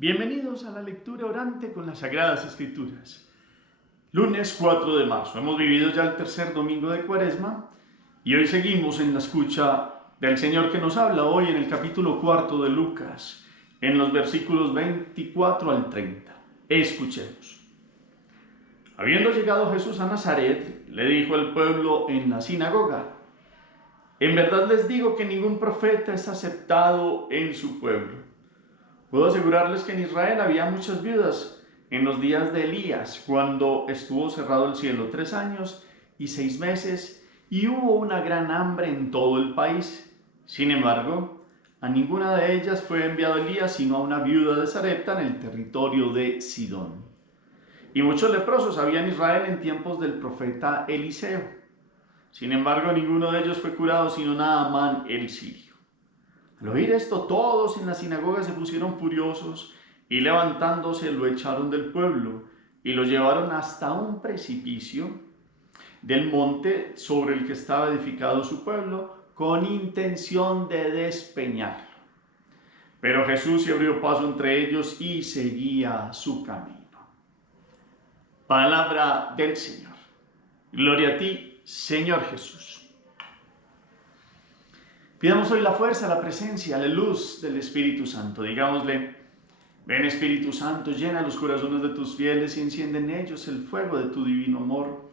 Bienvenidos a la lectura orante con las Sagradas Escrituras. Lunes 4 de marzo. Hemos vivido ya el tercer domingo de Cuaresma y hoy seguimos en la escucha del Señor que nos habla hoy en el capítulo 4 de Lucas, en los versículos 24 al 30. Escuchemos. Habiendo llegado Jesús a Nazaret, le dijo al pueblo en la sinagoga: en verdad les digo que ningún profeta es aceptado en su pueblo. Puedo asegurarles que en Israel había muchas viudas en los días de Elías, cuando estuvo cerrado el cielo 3 años y 6 meses, y hubo una gran hambre en todo el país. Sin embargo, a ninguna de ellas fue enviado Elías, sino a una viuda de Sarepta en el territorio de Sidón. Y muchos leprosos había en Israel en tiempos del profeta Eliseo. Sin embargo, ninguno de ellos fue curado, sino Naamán el sirio. Al oír esto, todos en la sinagoga se pusieron furiosos y levantándose lo echaron del pueblo y lo llevaron hasta un precipicio del monte sobre el que estaba edificado su pueblo, con intención de despeñarlo. Pero Jesús se abrió paso entre ellos y seguía su camino. Palabra del Señor. Gloria a ti, Señor Jesús. Pidamos hoy la fuerza, la presencia, la luz del Espíritu Santo. Digámosle: ven Espíritu Santo, llena los corazones de tus fieles y enciende en ellos el fuego de tu divino amor.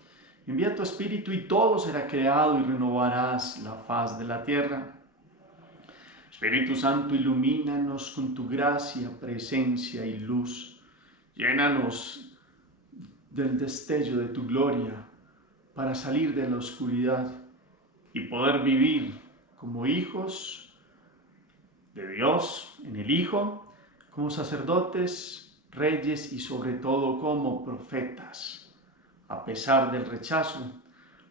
Envía tu Espíritu y todo será creado y renovarás la faz de la tierra. Espíritu Santo, ilumínanos con tu gracia, presencia y luz. Llénanos del destello de tu gloria para salir de la oscuridad y poder vivir como hijos de Dios en el Hijo, como sacerdotes, reyes y sobre todo como profetas. A pesar del rechazo,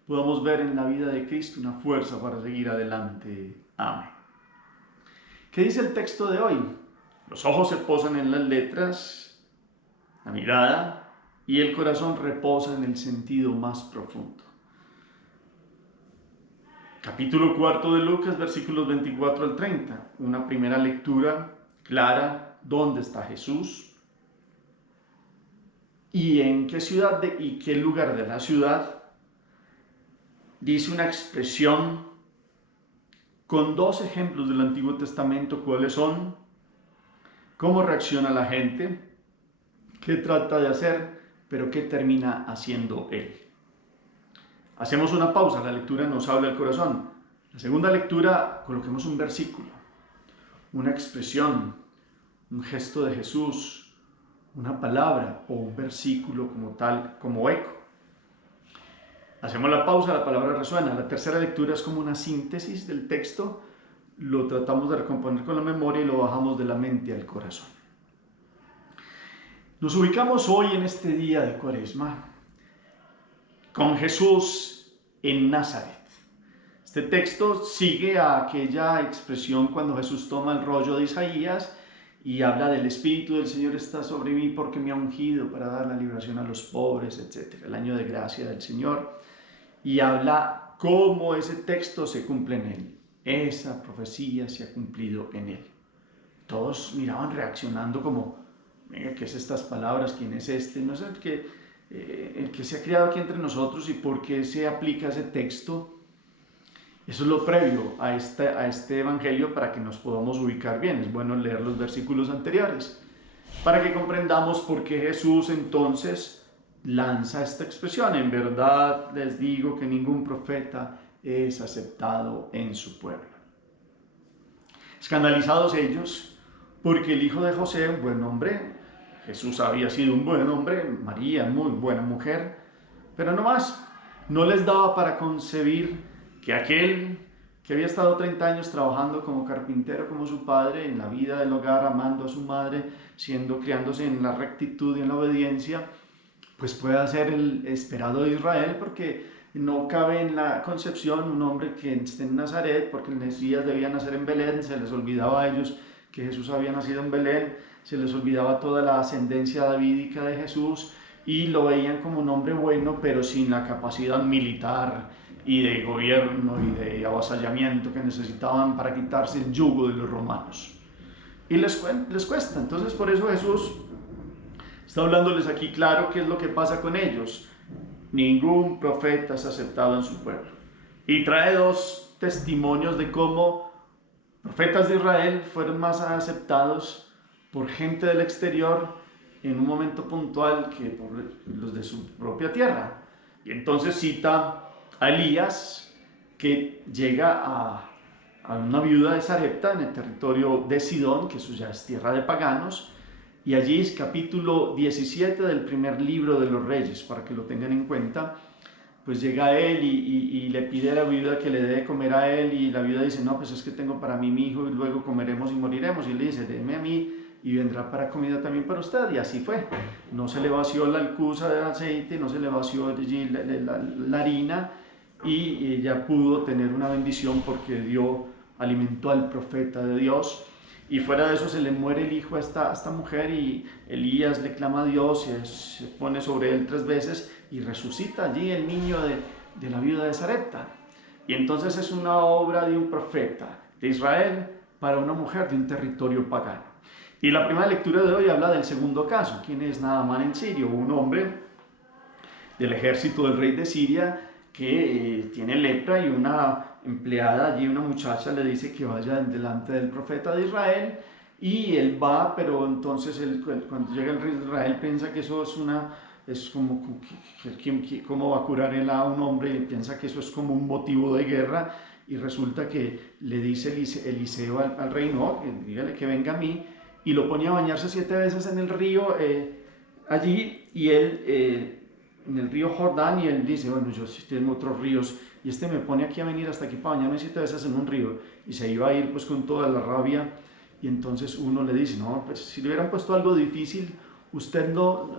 podamos ver en la vida de Cristo una fuerza para seguir adelante. Amén. ¿Qué dice el texto de hoy? Los ojos se posan en las letras, la mirada y el corazón reposa en el sentido más profundo. Capítulo 4 de Lucas, versículos 24 al 30. Una primera lectura clara: ¿dónde está Jesús? ¿Y en qué ciudad y qué lugar de la ciudad? Dice una expresión con 2 ejemplos del Antiguo Testamento. ¿Cuáles son? ¿Cómo reacciona la gente? ¿Qué trata de hacer? ¿Pero qué termina haciendo él? Hacemos una pausa, la lectura nos habla el corazón. La segunda lectura, coloquemos un versículo, una expresión, un gesto de Jesús, una palabra o un versículo como tal, como eco. Hacemos la pausa, la palabra resuena. La tercera lectura es como una síntesis del texto, lo tratamos de recomponer con la memoria y lo bajamos de la mente al corazón. Nos ubicamos hoy en este día de Cuaresma con Jesús en Nazaret. Este texto sigue a aquella expresión cuando Jesús toma el rollo de Isaías y habla del Espíritu del Señor está sobre mí porque me ha ungido para dar la liberación a los pobres, etc. El año de gracia del Señor. Y habla cómo ese texto se cumple en él. Esa profecía se ha cumplido en él. Todos miraban reaccionando como: venga, ¿qué es estas palabras? ¿Quién es este? No sé, el que se ha criado aquí entre nosotros y por qué se aplica ese texto. Eso es lo previo a este evangelio para que nos podamos ubicar bien. Es bueno leer los versículos anteriores para que comprendamos por qué Jesús entonces lanza esta expresión: en verdad les digo que ningún profeta es aceptado en su pueblo. Escandalizados ellos porque el hijo de José, un buen hombre, Jesús había sido un buen hombre, María muy buena mujer, pero no más, no les daba para concebir que aquel que había estado 30 años trabajando como carpintero como su padre, en la vida del hogar, amando a su madre, criándose en la rectitud y en la obediencia, pues pueda ser el esperado de Israel, porque no cabe en la concepción un hombre que esté en Nazaret, porque el Mesías debía nacer en Belén. Se les olvidaba a ellos que Jesús había nacido en Belén, se les olvidaba toda la ascendencia davídica de Jesús y lo veían como un hombre bueno, pero sin la capacidad militar y de gobierno y de avasallamiento que necesitaban para quitarse el yugo de los romanos. y les cuesta. Entonces por eso Jesús está hablándoles aquí claro qué es lo que pasa con ellos. Ningún profeta es aceptado en su pueblo. Y trae dos testimonios de cómo profetas de Israel fueron más aceptados por gente del exterior en un momento puntual que por los de su propia tierra. Y entonces cita a Elías, que llega a una viuda de Sarepta en el territorio de Sidón, que eso ya es tierra de paganos, y allí es capítulo 17 del primer libro de los Reyes, para que lo tengan en cuenta. Pues llega él y le pide a la viuda que le dé de comer a él, y la viuda dice, no, pues es que tengo para mí mi hijo y luego comeremos y moriremos. Y él le dice, déme a mí y vendrá para comida también para usted. Y así fue. No se le vació la alcuza de aceite, no se le vació allí la harina, y ella pudo tener una bendición porque alimentó al profeta de Dios. Y fuera de eso se le muere el hijo a esta mujer, y Elías le clama a Dios, y se pone sobre él 3 veces y resucita allí el niño de la viuda de Sarepta. Y entonces es una obra de un profeta de Israel para una mujer de un territorio pagano. Y la primera lectura de hoy habla del segundo caso. ¿Quién es Naamán en Siria? Un hombre del ejército del rey de Siria que tiene lepra, y una empleada allí, una muchacha, le dice que vaya delante del profeta de Israel, y él va, pero entonces cuando llega el rey de Israel piensa que eso es como cómo va a curar él a un hombre, y piensa que eso es como un motivo de guerra, y resulta que le dice Eliseo al rey, no, dígale que venga a mí, y lo pone a bañarse 7 veces en el río allí, y él en el río Jordán, y él dice, bueno, yo si tengo otros ríos, y me pone aquí a venir hasta aquí para bañarme 7 veces en un río, y se iba a ir pues con toda la rabia. Y entonces uno le dice, no, pues si le hubieran puesto algo difícil, usted no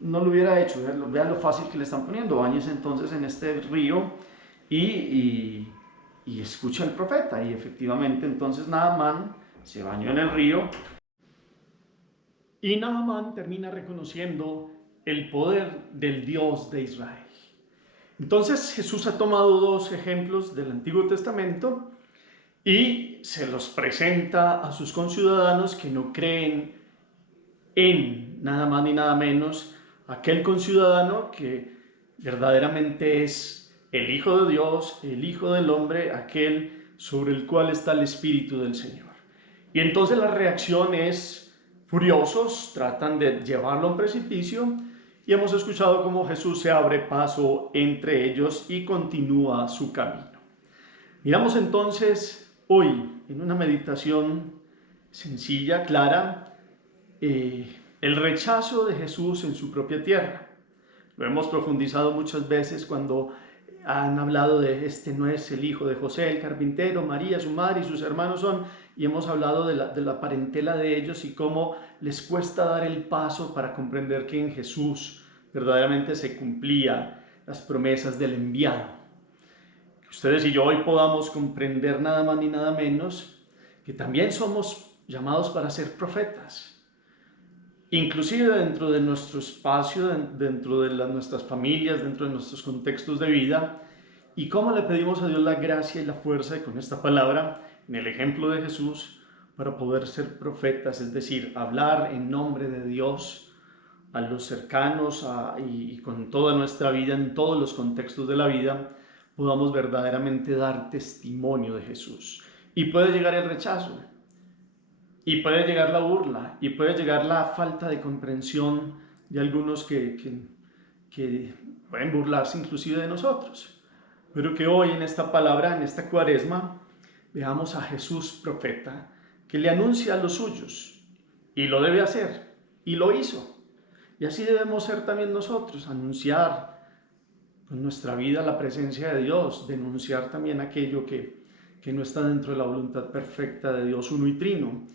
lo hubiera hecho, vea lo fácil que le están poniendo, bañese entonces en este río y escucha al profeta. Y efectivamente entonces Naamán se bañó en el río, y Naamán termina reconociendo el poder del Dios de Israel. Entonces Jesús ha tomado 2 ejemplos del Antiguo Testamento y se los presenta a sus conciudadanos que no creen en nada más ni nada menos aquel conciudadano que verdaderamente es el Hijo de Dios, el Hijo del Hombre, aquel sobre el cual está el Espíritu del Señor. Y entonces la reacción es furiosos, tratan de llevarlo a un precipicio, y hemos escuchado cómo Jesús se abre paso entre ellos y continúa su camino. Miramos entonces hoy en una meditación sencilla, clara, el rechazo de Jesús en su propia tierra. Lo hemos profundizado muchas veces cuando han hablado de no es el hijo de José, el carpintero, María, su madre y sus hermanos son, y hemos hablado de la parentela de ellos y cómo les cuesta dar el paso para comprender que en Jesús verdaderamente se cumplían las promesas del enviado. Que ustedes y yo hoy podamos comprender nada más ni nada menos que también somos llamados para ser profetas. Inclusive dentro de nuestro espacio, dentro de nuestras familias, dentro de nuestros contextos de vida, y cómo le pedimos a Dios la gracia y la fuerza, y con esta palabra, en el ejemplo de Jesús, para poder ser profetas, es decir, hablar en nombre de Dios a los cercanos y con toda nuestra vida, en todos los contextos de la vida, podamos verdaderamente dar testimonio de Jesús. Y puede llegar el rechazo, y puede llegar la burla, y puede llegar la falta de comprensión de algunos que pueden burlarse inclusive de nosotros. Pero que hoy en esta palabra, en esta cuaresma, veamos a Jesús profeta, que le anuncia a los suyos, y lo debe hacer, y lo hizo. Y así debemos ser también nosotros, anunciar con nuestra vida la presencia de Dios, denunciar también aquello que no está dentro de la voluntad perfecta de Dios uno y trino,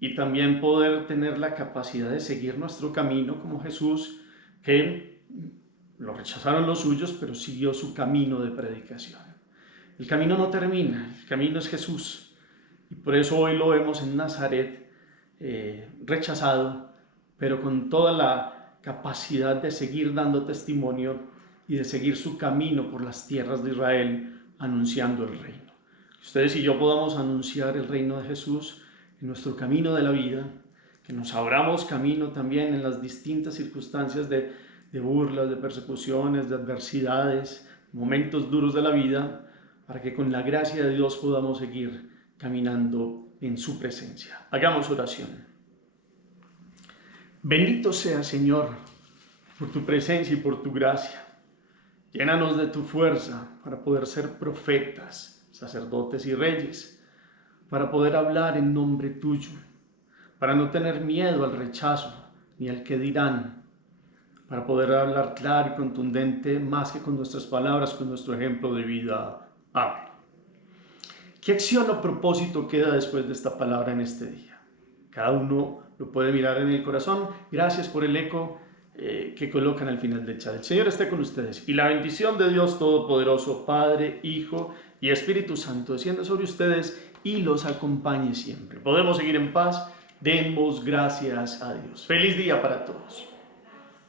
y también poder tener la capacidad de seguir nuestro camino como Jesús, que lo rechazaron los suyos, pero siguió su camino de predicación. El camino no termina, el camino es Jesús, y por eso hoy lo vemos en Nazaret, rechazado, pero con toda la capacidad de seguir dando testimonio y de seguir su camino por las tierras de Israel, anunciando el reino. Ustedes y yo podamos anunciar el reino de Jesús, en nuestro camino de la vida, que nos abramos camino también en las distintas circunstancias de burlas, de persecuciones, de adversidades, momentos duros de la vida, para que con la gracia de Dios podamos seguir caminando en su presencia. Hagamos oración. Bendito sea, Señor, por tu presencia y por tu gracia. Llénanos de tu fuerza para poder ser profetas, sacerdotes y reyes, para poder hablar en nombre tuyo, para no tener miedo al rechazo ni al que dirán, para poder hablar claro y contundente más que con nuestras palabras, con nuestro ejemplo de vida. Amén. ¿Qué acción o propósito queda después de esta palabra en este día? Cada uno lo puede mirar en el corazón. Gracias por el eco que colocan al final del chat. El Señor esté con ustedes y la bendición de Dios Todopoderoso, Padre, Hijo y Espíritu Santo, descienda sobre ustedes y los acompañe siempre. Podemos seguir en paz. Demos gracias a Dios. Feliz día para todos.